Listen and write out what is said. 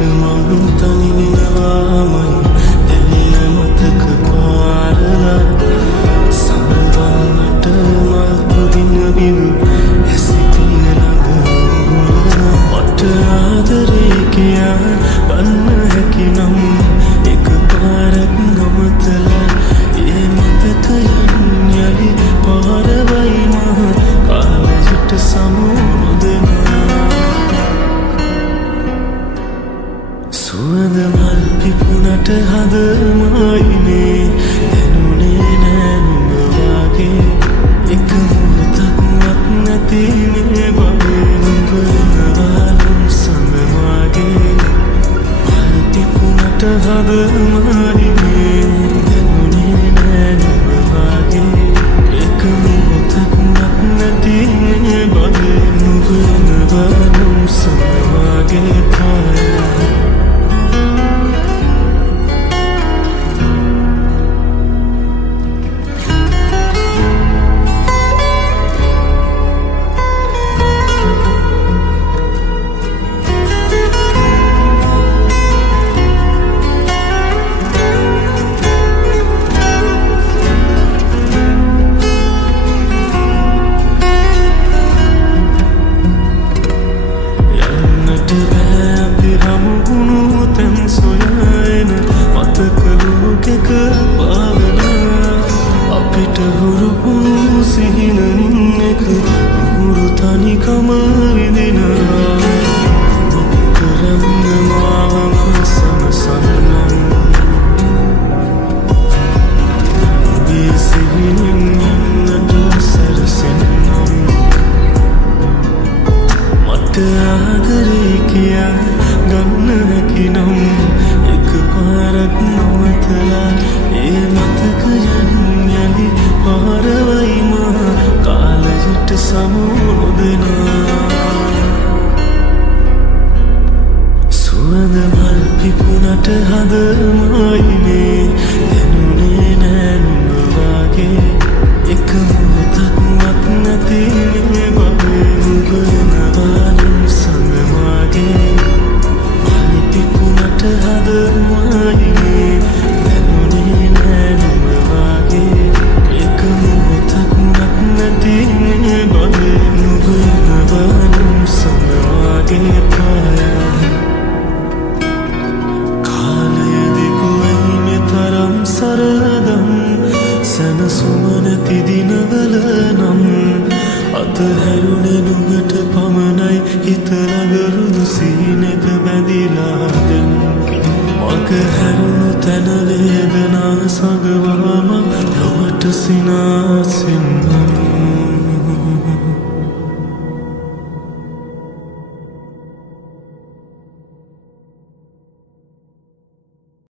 මං තනිවෙනවාමයි දැනෙන මතක පාරලා සමවන්නට මල් පුදින බිඳු ඇසිතිය ළඟ මට ආදරේ කියා ගන්න හැකි නම් එක පාරක් නමතලා ඒ මතකයන් යලි පාරවයි මහ කාලෙට සමු නොදෙනා සුවඳ මල් පිපුණට හදමයිනේ දැනුනේ නෑ නුඹ වගේ එක මොහොතක්වත් නැති මේ බවේ නුඹ නවාලුම් සඳමාගේ මල් පිපුණට හදමයිනේ දැනුනේ නෑ නුඹ වගේ එක මොහොතක්වත් නැති මේ බවේ නුඹ නවාලුම් සඳමාගේ පාය තනිකම විඳිනවා කරන්න මාවම සනසන්නම් ඔබේ සිහිනෙන් යන්නට සැරසෙන්නම් මට ආදරේ කියා ගන්න හැකි නම් එක පාරක් නවතලා ඒ මතකයන් යලි පාරවයි මහ කාලයට සමු නොදෙනා සුවඳ මල් පිපුණට හදමයිනේ දැනුනේ නෑ නුඹ වගේ එක මොහොතක්වත් නැති මේ බවේ නුඹ නවාලුම් සඳමාගේ මල් පිපුණට හදමයිනේ දැනුනේ නෑ නුඹ වගේ එක මොහොතක්වත් නැති මේ බවේ නුඹ නවාලුම් සඳමාගේ පාය සරදම් සැනසුම නැති දිනවල නම් අතහැරුණේ නුඹට පමණයි හිත ළඟ රුදු සීනක බැඳිලා දැන් මග හැරුණු තැන වේදනා සගවාම ලොවට සිනා